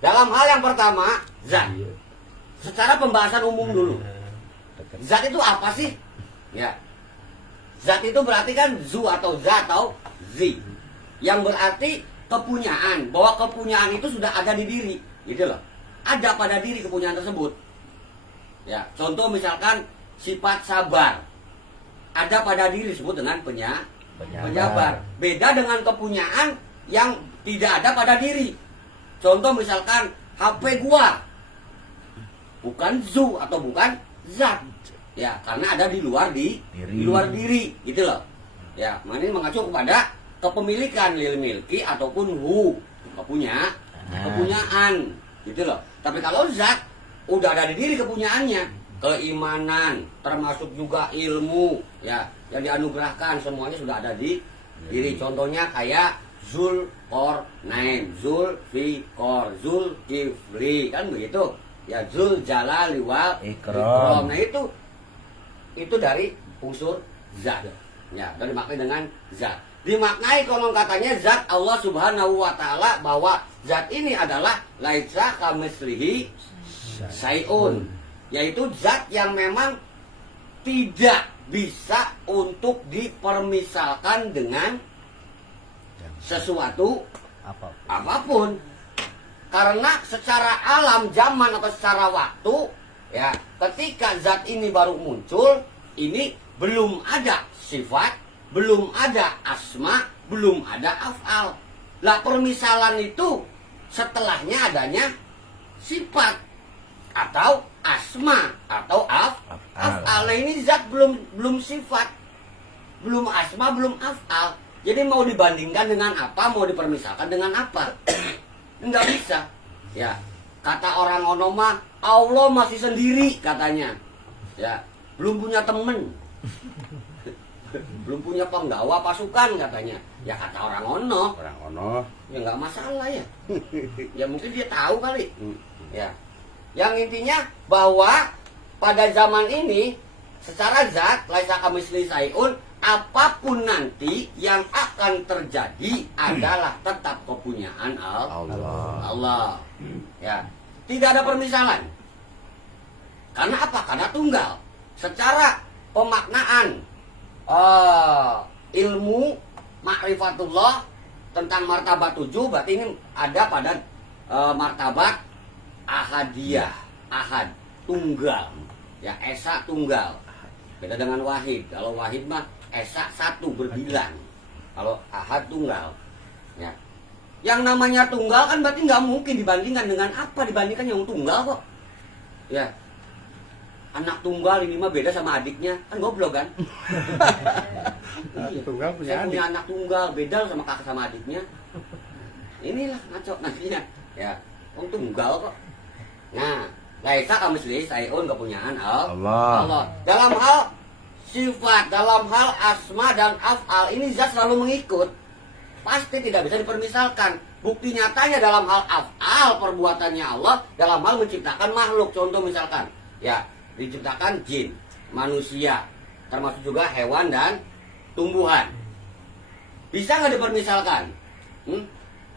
Dalam hal yang pertama, zat. Secara pembahasan umum dulu. Zat itu apa sih? Ya. Zat itu berarti kan zu atau za atau zi. Yang berarti kepunyaan, bahwa kepunyaan itu sudah ada di diri, gitu loh. Ada pada diri kepunyaan tersebut. Ya, contoh misalkan sifat sabar. Ada pada diri disebut dengan penyabar. Beda dengan kepunyaan yang tidak ada pada diri. Contoh misalkan HP gua. Bukan zu atau bukan zat. Ya, karena ada di luar luar diri, gitu loh. Ya, ini mengacu kepada kepemilikan lil milki ataupun hu, kepunyaan, gitu loh. Tapi kalau zat udah ada di diri kepunyaannya, keimanan, termasuk juga ilmu, ya, yang dianugerahkan semuanya sudah ada di diri. Contohnya kayak Zulqarnain, Zulfikar, Zulkifli, kan begitu. Ya, Zul Jalali wal Ikram. Nah itu dari unsur zat. Ya, dan dimaknai dengan zat. Dimaknai konon katanya zat Allah Subhanahu wa taala, bahwa zat ini adalah laisa kamitslihi syai'un, yaitu zat yang memang tidak bisa untuk dipermisalkan dengan sesuatu apapun. Karena secara alam, zaman atau secara waktu, ya, ketika zat ini baru muncul, ini belum ada sifat, belum ada asma, belum ada af'al. Lah permisalan itu setelahnya adanya sifat atau asma atau af'al. Nah, ini zat belum sifat, belum asma, belum af'al. Jadi mau dibandingkan dengan apa, mau dipermisalkan dengan apa? Enggak bisa. Ya, kata orang ono mah Allah masih sendiri katanya. Ya, belum punya temen. Belum punya penggawa pasukan katanya. Ya kata orang ono. Ya enggak masalah ya. Ya mungkin dia tahu kali. Ya. Yang intinya bahwa pada zaman ini secara zat laisa kamitslihi syai'un, apapun nanti yang akan terjadi adalah tetap kepunyaan Allah. Ya, tidak ada permisalan. Karena apa? Karena tunggal. Secara pemaknaan ilmu ma'rifatullah tentang martabat 7, berarti ini ada pada martabat ahadiyah, ahad, tunggal. Ya, esa tunggal. Beda dengan wahid. Kalau wahid mah esa satu berbilang. Kalau ahad tunggal. Ya. Yang namanya tunggal kan berarti nggak mungkin dibandingkan dengan apa, dibandingkan yang tunggal kok. Ya. Anak tunggal ini mah beda sama adiknya, kan goblok kan? Tunggal punya Saya adik. punya anak tunggal, beda sama kakak sama adiknya. Inilah ngaco nantinya. Ya, tunggal kok. Nah, laisa kamitslihi syai'un, kepunyaan Allah. Dalam hal sifat, dalam hal asma dan af'al, ini zat selalu mengikut. Pasti tidak bisa dipermisalkan. Bukti nyatanya dalam hal af'al, perbuatannya Allah, dalam hal menciptakan makhluk. Contoh misalkan, ya, diciptakan jin, manusia, termasuk juga hewan dan tumbuhan. Bisa nggak dipermisalkan?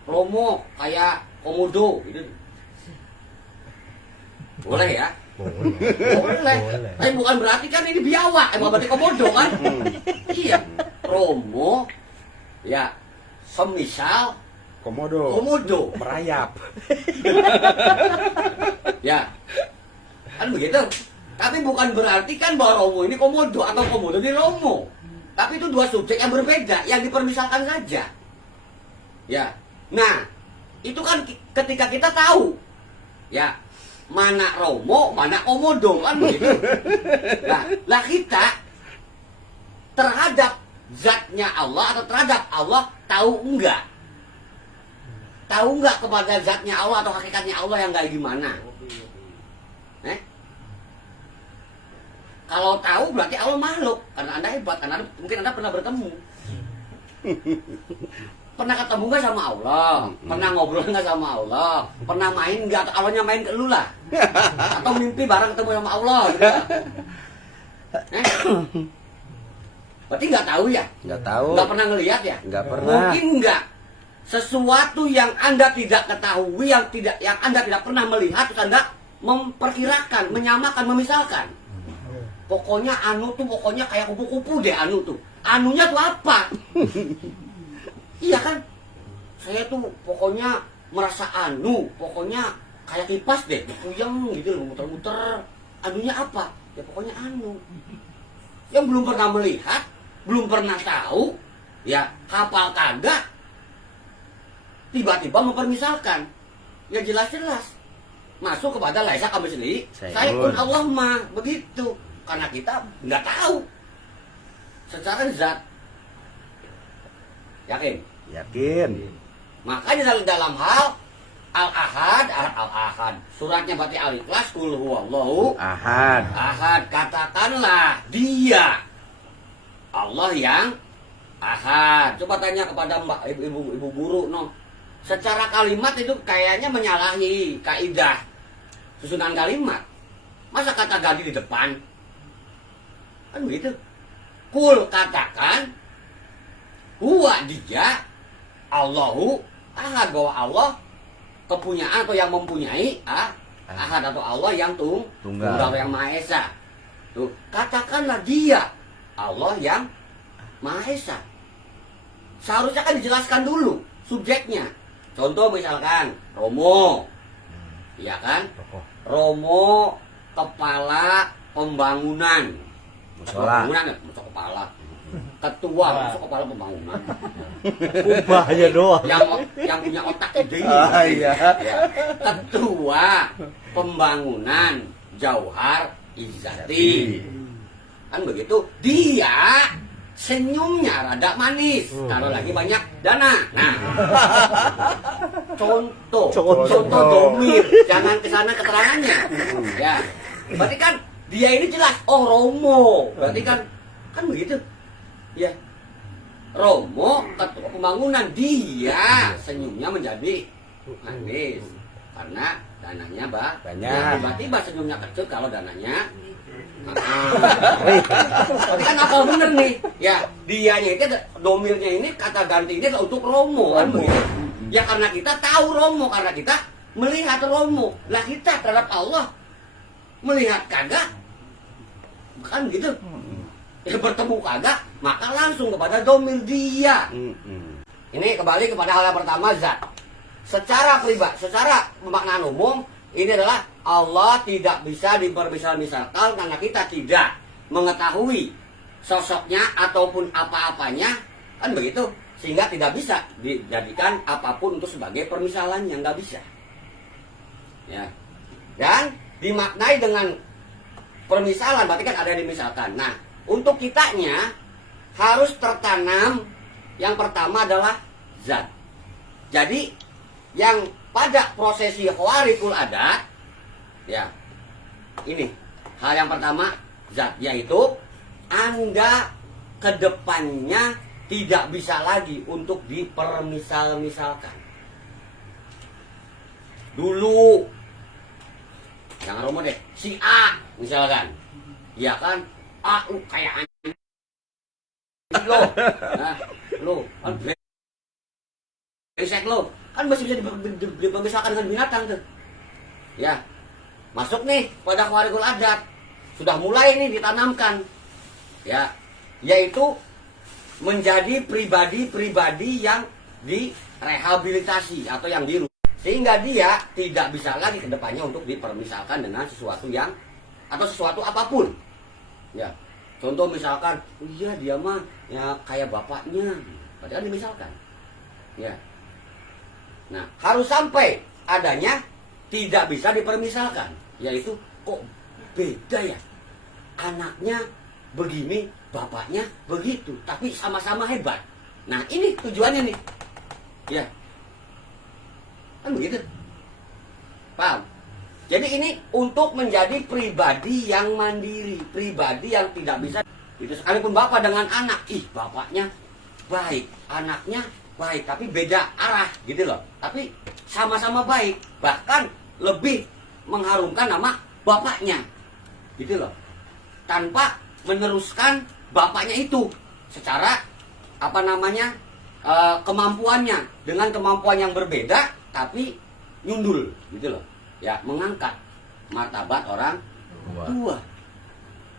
Promo kayak komodo gitu. Boleh ya? Boleh. Tapi bukan berarti kan ini biawak, emang berarti komodo kan? Iya. Promo, ya, semisal komodo merayap. Ya, kan begitu. Tapi bukan berarti kan bahwa Romo ini komodo atau komodo ini Romo. Tapi itu dua subjek yang berbeda, yang dipermisalkan saja. Ya, nah itu kan ketika kita tahu, ya, mana Romo, mana komodo, kan begitu. Lah kita terhadap zatnya Allah atau terhadap Allah tahu enggak? Tahu enggak kepada zatnya Allah atau hakikatnya Allah yang kayak gimana? Kalau tahu berarti Allah makhluk, karena Anda hebat, karena mungkin Anda pernah bertemu. Pernah ketemu nggak sama Allah? Pernah ngobrol nggak sama Allah? Pernah main nggak? Atau Allahnya main ke lu lah? Atau mimpi bareng ketemu sama Allah? Gitu. Berarti nggak tahu ya? Nggak tahu. Nggak pernah ngelihat ya? Nggak pernah. Mungkin nggak sesuatu yang Anda tidak ketahui, yang Anda tidak pernah melihat, terus Anda memperkirakan, menyamakan, memisalkan. Pokoknya anu tuh pokoknya kayak kupu-kupu deh anu tuh. Anunya tuh apa? Iya kan? Saya tuh pokoknya merasa anu, pokoknya kayak kipas deh, puyeng gitu loh, muter-muter. Anunya apa? Ya pokoknya anu. Yang belum pernah melihat, belum pernah tahu, ya hafal kagak. Tiba-tiba mempermisalkan. Ya jelas-jelas masuk kepada laisa kamitslihi saya pun Allah mah begitu. Karena kita nggak tahu secara zat. Yakin? Yakin. Makanya dalam hal Al-Ahad, suratnya berarti Al-Ikhlas, Qul huwallahu Ahad. Ahad, katakanlah dia Allah yang Ahad. Coba tanya kepada Mbak ibu guru no. Secara kalimat itu kayaknya menyalahi kaidah susunan kalimat. Masa kata ganti di depan? Kan begitu. Kul katakan huwa dia Allahu Ahad, bahwa Allah kepunyaan atau yang mempunyai Ahad atau Allah yang tunggal yang Maha Esa. Tuh, katakanlah dia Allah yang Maha Esa. Seharusnya kan dijelaskan dulu subjeknya. Contoh misalkan Romo, iya kan? Romo kepala pembangunan. Pembangunan ya, masuk kepala. Ketua masuk kepala pembangunan. Bahaya doang. Yang punya otak ide. Iya. Ya. Ketua pembangunan Jauhar Izzati. Kan begitu. Dia senyumnya rada manis kalau lagi banyak dana. Nah, contoh domir, jangan kesana keterangannya. Ya, berarti kan dia ini jelas. Oh Romo, berarti kan begitu. Ya, Romo ketua pembangunan, dia senyumnya menjadi manis karena dananya banyak. Tiba-tiba senyumnya kecil kalau dananya. Berarti kan apa bener nih? Ya, dianya itu domirnya ini kata ganti ini untuk Romo kan begitu. Ya karena kita tahu Romo, karena kita melihat Romo. Lah kita terhadap Allah melihat kagak? Kan gitu. Ya bertemu kagak, maka langsung kepada domir dia. Ini kembali kepada hal yang pertama, zat. Secara pribadi, secara pemaknaan umum, ini adalah Allah tidak bisa dipermisal-misalkan karena kita tidak mengetahui sosoknya ataupun apa-apanya, kan begitu, sehingga tidak bisa dijadikan apapun untuk sebagai permisalan yang nggak bisa. Ya, dan dimaknai dengan permisalan berarti kan ada yang dimisalkan. Nah, untuk kitanya harus tertanam yang pertama adalah zat. Jadi yang pada prosesi khawarikul adat, ya, ini hal yang pertama zat, yaitu Anda kedepannya tidak bisa lagi untuk dipermisal-misalkan. Dulu, jangan Romo deh, si A misalkan, ya kan, A lu kayak anjing lo, nah, lo kan brengsek lo. Kan masih bisa dipermisalkan dengan binatang tuh. Ya, masuk nih pada khawarikul adat. Sudah mulai nih ditanamkan. Ya, yaitu menjadi pribadi-pribadi yang direhabilitasi atau yang dirubah. Sehingga dia tidak bisa lagi ke depannya untuk dipermisalkan dengan sesuatu yang atau sesuatu apapun. Ya, contoh misalkan, oh iya dia mah ya kayak bapaknya. Padahal dimisalkan. Ya. Nah, harus sampai adanya tidak bisa dipermisalkan, yaitu kok beda ya, anaknya begini, bapaknya begitu, tapi sama-sama hebat. Nah, ini tujuannya nih, ya, kan begitu, paham? Jadi ini untuk menjadi pribadi yang mandiri, pribadi yang tidak bisa. Itu sekalipun bapak dengan anak, ih bapaknya baik, anaknya baik, tapi beda arah gitu loh. Tapi sama-sama baik, bahkan lebih mengharumkan nama bapaknya gitu loh, tanpa meneruskan bapaknya itu secara apa namanya kemampuannya dengan kemampuan yang berbeda tapi nyundul gitu loh. Ya, mengangkat martabat orang tua.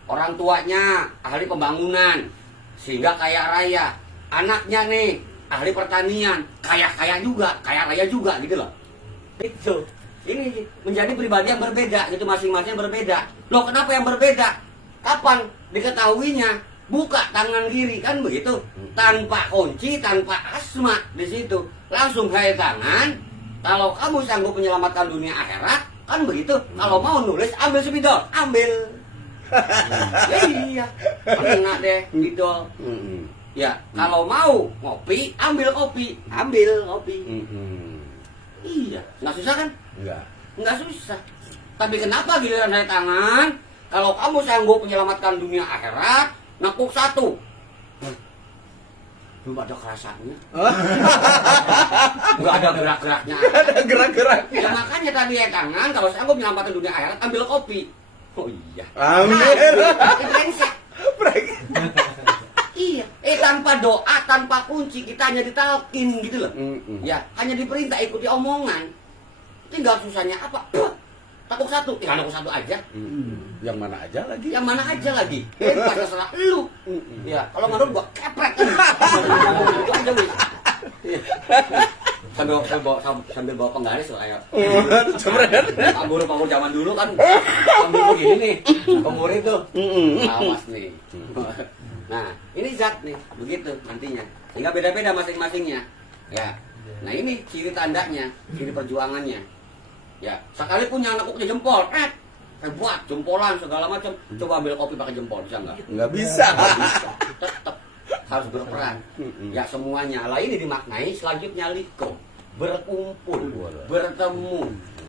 Orang tuanya ahli pembangunan sehingga kaya raya. Anaknya nih ahli pertanian, kaya juga, kaya raya juga gitu loh. Itu. Ini menjadi pribadi yang berbeda gitu, masing-masing berbeda. Loh, kenapa yang berbeda? Kapan diketahuinya? Buka tangan kiri kan begitu, tanpa kunci, tanpa asma di situ. Langsung hai tangan. Kalau kamu sanggup menyelamatkan dunia akhirat, kan begitu. Kalau mau nulis, ambil spidol, ambil. Ya iya, enak deh spidol. Ya, kalau mau ngopi, ambil kopi, ambil kopi. Iya, nggak susah kan? Nggak susah. Tapi kenapa giliran hai tangan? Kalau kamu sanggup menyelamatkan dunia akhirat, nekuk satu. Belum ada kerasannya. Nggak ada gerak-geraknya. Ada gerak-geraknya. Ya makanya tadi ya tangan, kalau sanggup menyelamatkan dunia akhirat, ambil kopi. Oh iya. Ambil. Brengsek. Iya. Tanpa doa, tanpa kunci, kita hanya ditalkin gitu loh. Ya, hanya diperintah ikuti omongan. Tinggal susahnya apa? Takut satu, tinggal takut satu aja. Yang mana aja lagi? Yang mana aja lagi? Pas terserah lu. Ya, kalau menurut gua kepret kan. Itu aja wis. Iya. Sambil bawa penggaris loh, ayo. Pambur zaman dulu kan sambil begini nih. Pembur itu. Awas nih. Nah, ini zat nih, begitu nantinya. Sehingga beda-beda masing-masingnya. Ya. Nah, ini ciri tandanya, ciri perjuangannya. Ya, sekalipun yang nekuknya jempol, buat jempolan segala macam. Coba ambil kopi pakai jempol, bisa nggak? Nggak bisa. Tetap harus berperan. Ya semuanya. Lah ini dimaknai selanjutnya liko, berkumpul, bertemu,